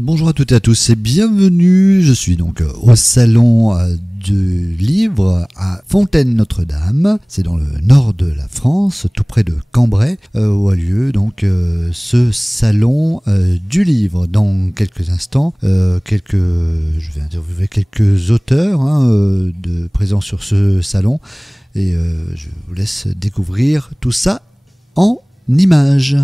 Bonjour à toutes et à tous et bienvenue, je suis donc au salon du livre à Fontaine-Notre-Dame, c'est dans le nord de la France, tout près de Cambrai, où a lieu donc ce salon du livre. Dans quelques instants, je vais interviewer quelques auteurs de présents sur ce salon et je vous laisse découvrir tout ça en images.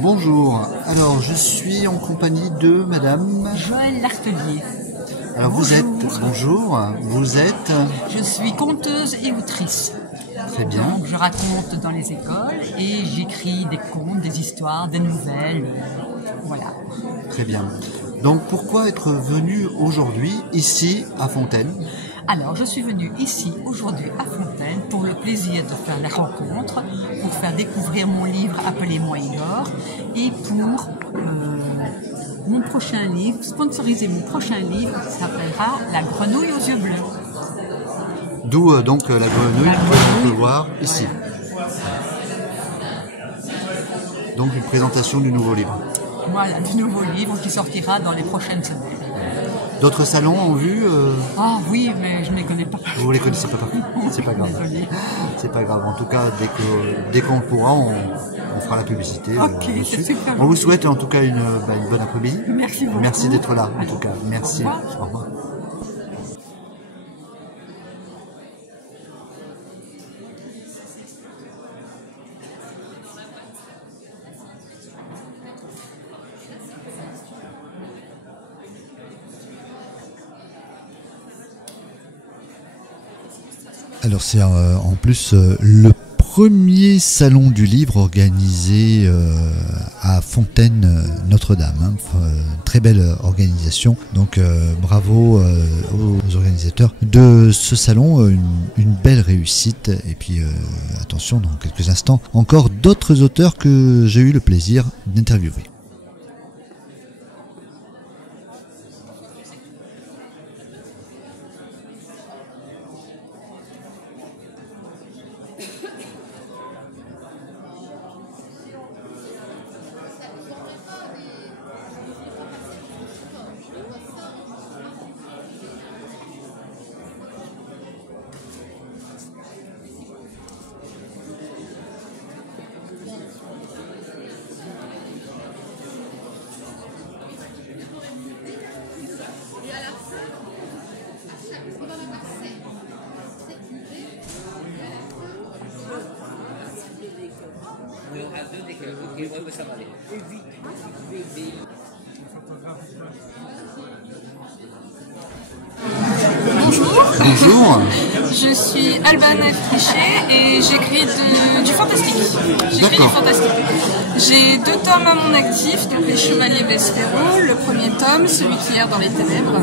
Bonjour, alors je suis en compagnie de Madame Joëlle Lartelier. Alors vous êtes Je suis conteuse et autrice. Très bien. Donc je raconte dans les écoles et j'écris des contes, des histoires, des nouvelles, voilà. Très bien. Donc pourquoi être venu aujourd'hui ici à Fontaine ? Alors je suis venue ici aujourd'hui à Fontaine pour le plaisir de faire la rencontre, pour faire découvrir mon livre Appelez-moi Igor et pour mon prochain livre, sponsoriser mon prochain livre qui s'appellera La grenouille aux yeux bleus. D'où donc la grenouille qu'on peut voir ici. Donc une présentation du nouveau livre. Voilà, du nouveau livre qui sortira dans les prochaines semaines. D'autres salons en vue Ah oui, mais je ne les connais pas. Vous les connaissez pas, c'est pas grave. C'est pas grave. En tout cas, dès qu'on pourra, on fera la publicité. Ok, c'est super. On vous souhaite en tout cas une bonne après-midi. Merci beaucoup. Merci d'être là, en tout cas. Merci. Au revoir. Alors c'est en plus le premier salon du livre organisé à Fontaine-Notre-Dame. Très belle organisation. Donc bravo aux organisateurs de ce salon. Une belle réussite. Et puis attention, dans quelques instants, encore d'autres auteurs que j'ai eu le plaisir d'interviewer. Bonjour. Je suis Albana Trichet et j'écris du fantastique. J'écris du fantastique. J'ai 2 tomes à mon actif, donc Les Chevaliers Vesperon, le premier tome, celui qui erre dans les ténèbres,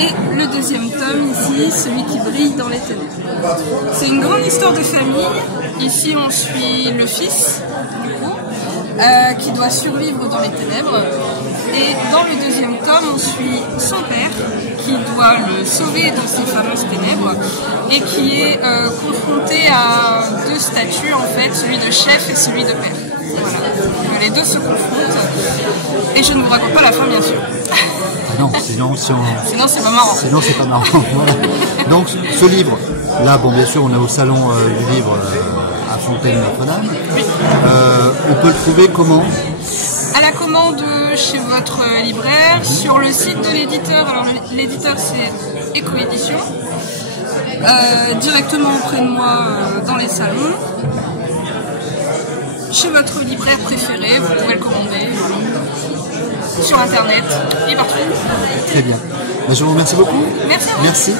et le deuxième tome ici, celui qui brille dans les ténèbres. C'est une grande histoire de famille. Ici on suit le fils, du coup, qui doit survivre dans les ténèbres. Et dans le deuxième tome, on suit son père, qui doit le sauver dans ces fameuses ténèbres, et qui est confronté à 2 statuts, en fait, celui de chef et celui de père. Voilà. Les 2 se confrontent, et je ne vous raconte pas la fin, bien sûr. Non, sinon c'est pas marrant. Sinon c'est pas marrant. Voilà. Donc ce livre, là, bon, bien sûr, on est au salon du livre à Fontaine-Notre-Dame. Oui. On peut le trouver comment ? À la commande chez votre libraire, sur le site de l'éditeur. Alors l'éditeur c'est Écoédition. Directement auprès de moi dans les salons. Chez votre libraire préféré, vous pouvez le commander. Sur internet et partout. Très bien. Je vous remercie beaucoup. Merci à vous. Merci.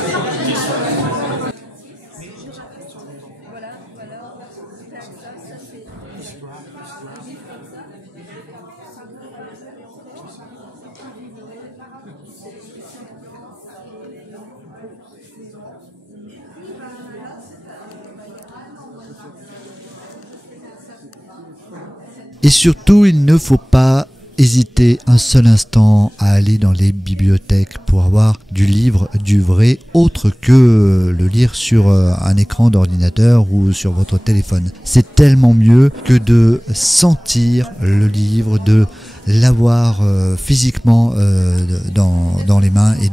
Et surtout, il ne faut pas hésiter un seul instant à aller dans les bibliothèques pour avoir du livre, du vrai, autre que le lire sur un écran d'ordinateur ou sur votre téléphone. C'est tellement mieux que de sentir le livre, de l'avoir physiquement dans les mains et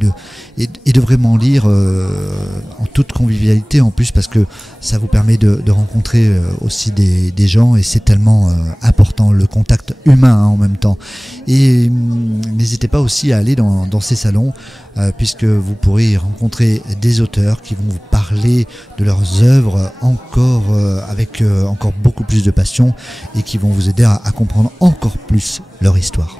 de vraiment lire en toute convivialité en plus, parce que ça vous permet de rencontrer aussi des gens, et c'est tellement important, le contact humain en même temps. Et n'hésitez pas aussi à aller dans ces salons, puisque vous pourrez y rencontrer des auteurs qui vont vous parler de leurs œuvres encore avec encore beaucoup plus de passion, et qui vont vous aider à comprendre encore plus leur histoire.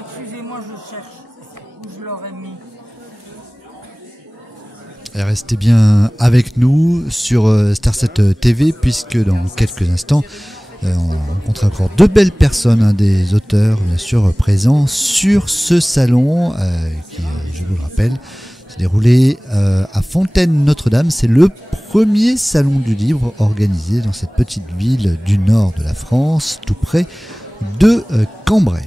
Excusez-moi, je cherche où je l'aurais mis. Et restez bien avec nous sur Starset TV, puisque dans quelques instants, on rencontre encore deux belles personnes, des auteurs bien sûr présents sur ce salon qui, je vous le rappelle, s'est déroulé à Fontaine-Notre-Dame. C'est le premier salon du livre organisé dans cette petite ville du nord de la France, tout près de Cambrai.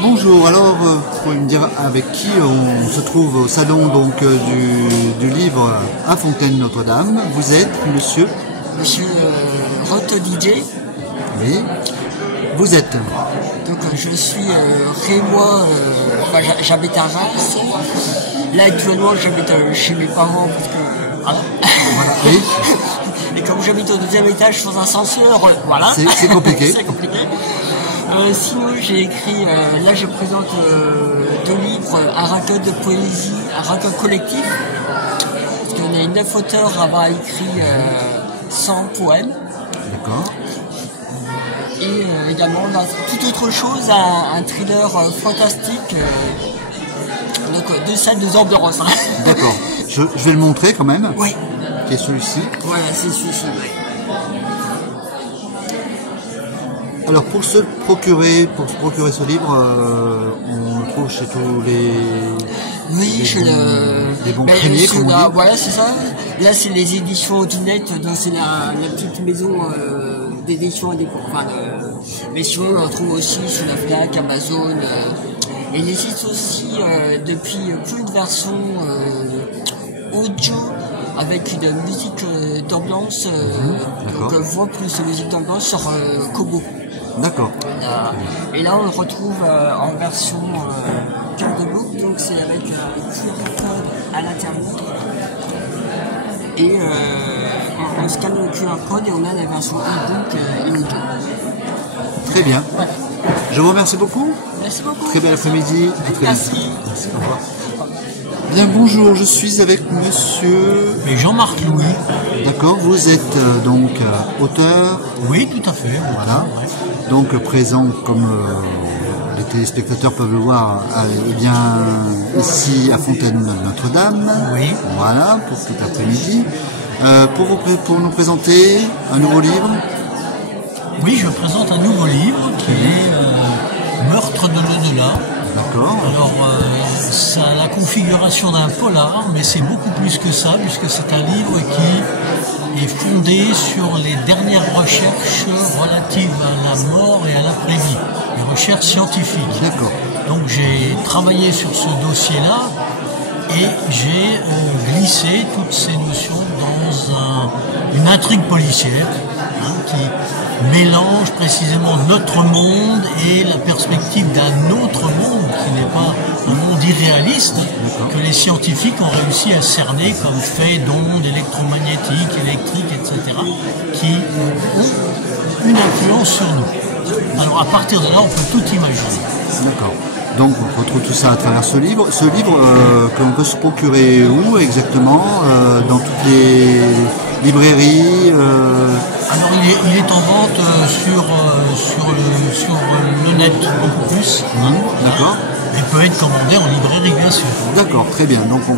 Bonjour, alors vous pouvez me dire avec qui on se trouve au salon donc du livre à Fontaine-Notre-Dame. Vous êtes monsieur Monsieur Rote DJ. Oui. Vous êtes Donc je suis rémois, j'habite à Reims. Là actuellement j'habite chez mes parents parce que voilà. Voilà, oui. Et comme j'habite au deuxième étage sans ascenseur, voilà. C'est compliqué. C'est compliqué. Sinon j'ai écrit, là je présente deux livres, un recueil de poésie, un recueil collectif. Parce qu'on est 9 auteurs à avoir écrit 100 poèmes. D'accord. Et également dans toute autre chose, un thriller fantastique, donc deux salles, deux ambiances. D'accord. Je vais le montrer quand même. Oui. Qui est celui-ci. Voilà, c'est celui-ci. Ouais. Alors pour se procurer ce livre, on le trouve chez tous les. Oui, chez les bons crémiers, comme on dit. Voilà, c'est ça. Là, c'est les éditions Dinette, donc c'est la petite maison d'édition indépendante. Mais sinon, on en trouve aussi sur la Fnac, Amazon. Et il existe aussi depuis plus de versions audio avec une musique d'ambiance, donc voix plus musique d'ambiance sur Kobo. D'accord. Et là, on le retrouve en version cardbook, donc c'est avec un QR code à l'intérieur. Et on scanne le QR code et on a la version e-book illimitée. Très bien. Voilà. Je vous remercie beaucoup. Merci beaucoup. Très bel après-midi. Merci. Merci. Au revoir. Bien, bonjour, je suis avec monsieur... Jean-Marc Louis. D'accord, vous êtes donc auteur. Oui, tout à fait. Voilà. Ouais. Donc présent, comme les téléspectateurs peuvent le voir, eh bien, ici à Fontaine-Notre-Dame. Oui. Voilà, pour cet après-midi. Pour nous présenter un nouveau livre. Oui, je présente un nouveau livre qui est Meurtre de l'au-delà. D'accord. Alors, ça a la configuration d'un polar, mais c'est beaucoup plus que ça, puisque c'est un livre qui est fondé sur les dernières recherches relatives à la mort et à l'après-vie, les recherches scientifiques. D'accord. Donc, j'ai travaillé sur ce dossier-là et j'ai glissé toutes ces notions dans une intrigue policière qui mélange précisément notre monde et la perspective d'un autre monde qui n'est pas un monde irréaliste que les scientifiques ont réussi à cerner comme fait d'ondes électromagnétiques, électriques, etc. qui ont une influence sur nous. Alors à partir de là, on peut tout imaginer. D'accord. Donc on retrouve tout ça à travers ce livre. Ce livre que l'on peut se procurer où exactement dans toutes les librairies Alors il est en vente sur le net beaucoup plus. D'accord. Il peut être commandé en librairie bien sûr. D'accord, très bien. Donc on...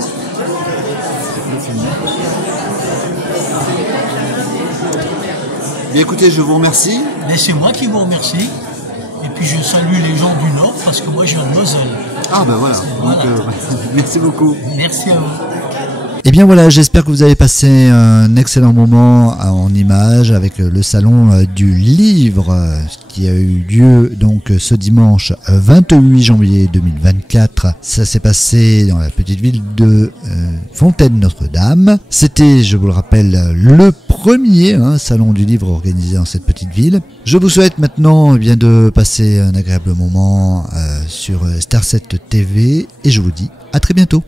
Bien écoutez, je vous remercie. Mais c'est moi qui vous remercie. Et puis je salue les gens du Nord parce que moi je viens de Moselle. Ah ben voilà. Voilà. Donc, merci beaucoup. Merci à vous. Et bien voilà, j'espère que vous avez passé un excellent moment en images avec le salon du livre qui a eu lieu donc ce dimanche 28 janvier 2024. Ça s'est passé dans la petite ville de Fontaine-Notre-Dame. C'était, je vous le rappelle, le premier salon du livre organisé dans cette petite ville. Je vous souhaite maintenant bien de passer un agréable moment sur Star 7 TV et je vous dis à très bientôt.